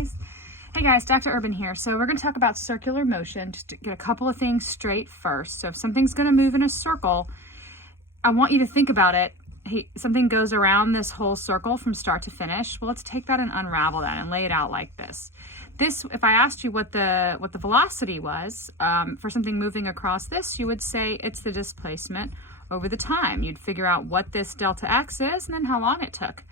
guys. Hey guys, Dr. Urban here. So we're going to talk about circular motion, just to get a couple of things straight first. So if something's going to move in a circle, I want you to think about it. Hey, something goes around this whole circle from start to finish. Well, let's take that and unravel that and lay it out like this. If I asked you what the velocity was for something moving across this, you would say it's the displacement over the time. You'd figure out what this delta x is and then how long it took.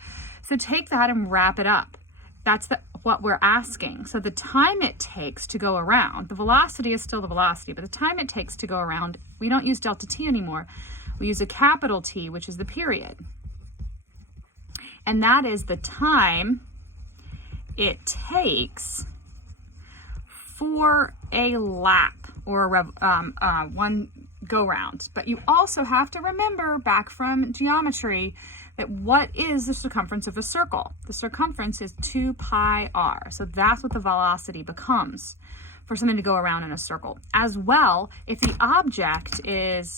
So take that and wrap it up. That's what we're asking. So the time it takes to go around, the velocity is still the velocity, but the time it takes to go around, we don't use delta t anymore. We use a capital T, which is the period. And that is the time it takes for a lap or one go round. But you also have to remember back from geometry that what is the circumference of a circle? The circumference is 2 pi r. So that's what the velocity becomes for something to go around in a circle. As well, if the object is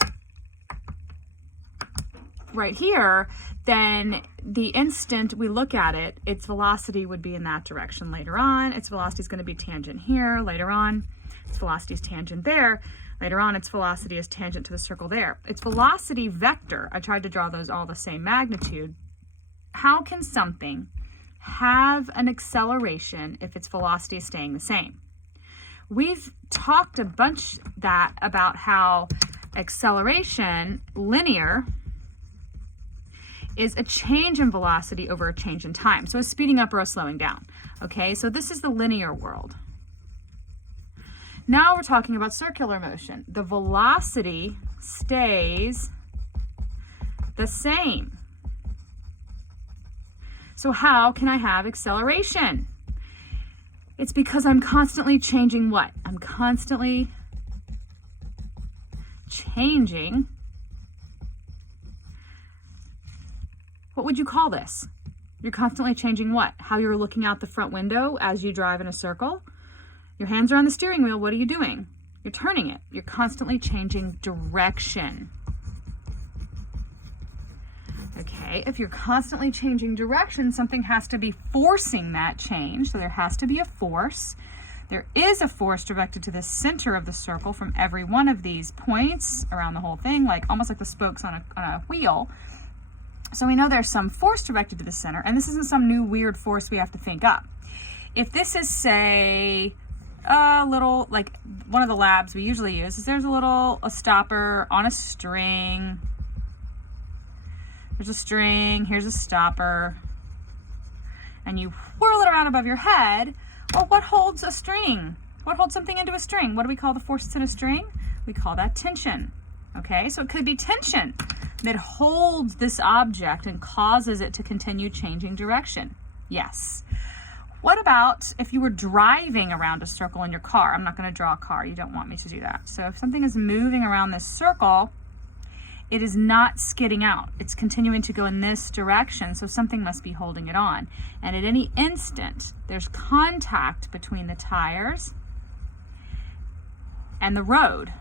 right here, then the instant we look at it, its velocity would be in that direction later on. Its velocity is going to be tangent here later on. Its velocity is tangent there. Later on, its velocity is tangent to the circle there. Its velocity vector, I tried to draw those all the same magnitude. How can something have an acceleration if its velocity is staying the same? We've talked a bunch about how acceleration, linear, is a change in velocity over a change in time. So a speeding up or a slowing down. Okay, so this is the linear world. Now we're talking about circular motion. The velocity stays the same. So how can I have acceleration? It's because I'm constantly changing what? I'm constantly changing. What would you call this? You're constantly changing what? How you're looking out the front window as you drive in a circle? Your hands are on the steering wheel. What are you doing? You're turning it. You're constantly changing direction. Okay, if you're constantly changing direction, something has to be forcing that change. So there has to be a force. There is a force directed to the center of the circle from every one of these points around the whole thing, like almost like the spokes on a wheel. So we know there's some force directed to the center, and this isn't some new weird force we have to think up. If this is, say, a little, like one of the labs we usually use, is there's a stopper on a string. There's a string, here's a stopper, and you whirl it around above your head. Well, what holds a string? What holds something into a string? What do we call the force that's in a string? We call that tension. Okay, so it could be tension that holds this object and causes it to continue changing direction. Yes. What about if you were driving around a circle in your car? I'm not going to draw a car. You don't want me to do that. So if something is moving around this circle, it is not skidding out. It's continuing to go in this direction, so something must be holding it on. And at any instant, there's contact between the tires and the road.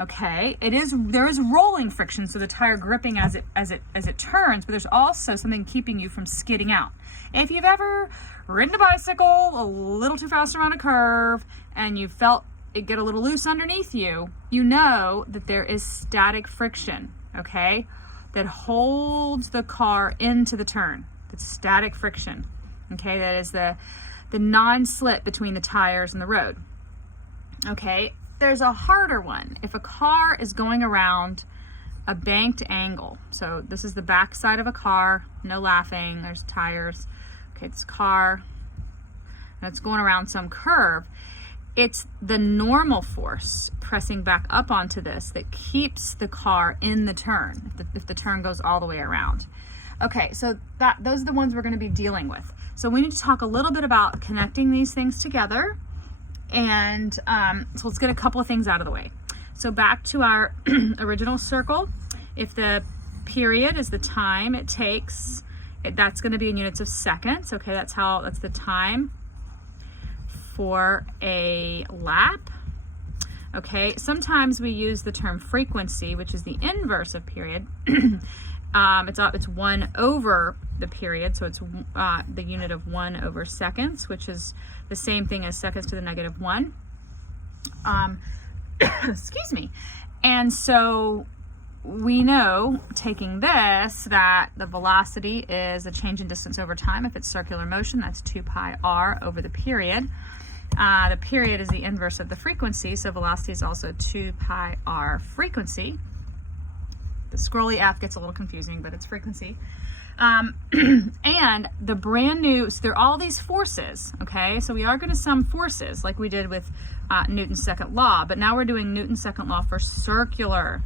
Okay, there is rolling friction, so the tire gripping as it turns, but there's also something keeping you from skidding out. If you've ever ridden a bicycle a little too fast around a curve and you felt it get a little loose underneath you, you know that there is static friction, okay, that holds the car into the turn. That's static friction, okay, that is the non-slip between the tires and the road, okay. There's a harder one. If a car is going around a banked angle, so this is the back side of a car, no laughing, there's tires, okay, it's a car, and it's going around some curve, it's the normal force pressing back up onto this that keeps the car in the turn, if the turn goes all the way around. Okay, so those are the ones we're going to be dealing with. So we need to talk a little bit about connecting these things together. And so let's get a couple of things out of the way. So back to our original circle. If the period is the time it takes, that's going to be in units of seconds. Okay, that's the time for a lap. Okay, sometimes we use the term frequency, which is the inverse of period. It's 1 over the period, so it's the unit of 1 over seconds, which is the same thing as seconds to the negative 1. Excuse me. And so we know, taking this, that the velocity is a change in distance over time. If it's circular motion, that's 2 pi r over the period. The period is the inverse of the frequency, so velocity is also 2 pi r frequency. The scrolly F gets a little confusing, but it's frequency. And the brand new, so there are all these forces, okay? So we are going to sum forces like we did with Newton's second law, but now we're doing Newton's second law for circular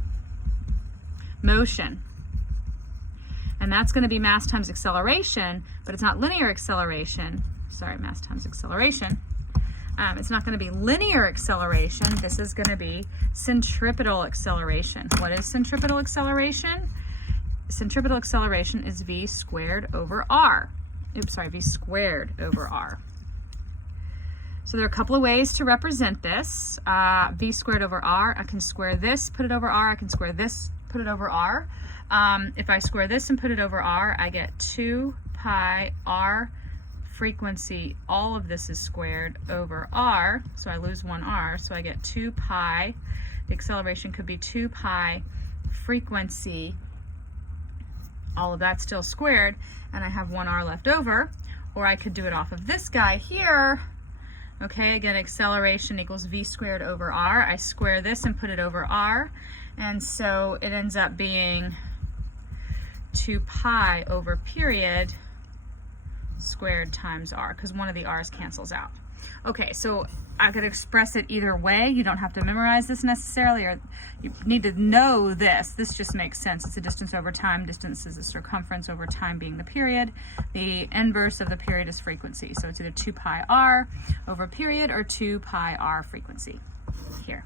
motion. And that's going to be mass times acceleration, but it's not linear acceleration. Sorry, mass times acceleration. It's not going to be linear acceleration. This is going to be centripetal acceleration. What is centripetal acceleration? Centripetal acceleration is v squared over r. Oops, sorry, v squared over r. So there are a couple of ways to represent this. V squared over r, I can square this, put it over r. I can square this, put it over r. If I square this and put it over r, I get 2 pi r frequency. All of this is squared over r, so I lose 1 r, so I get 2 pi. The acceleration could be 2 pi frequency. All of that's still squared, and I have 1 r left over. Or I could do it off of this guy here. Okay, again, acceleration equals v squared over r. I square this and put it over r, and so it ends up being 2 pi over period squared times r, because one of the r's cancels out. Okay, so I could express it either way. You don't have to memorize this necessarily, or you need to know this. This just makes sense. It's a distance over time. Distance is the circumference over time being the period. The inverse of the period is frequency. So it's either 2 pi r over period or 2 pi r frequency here.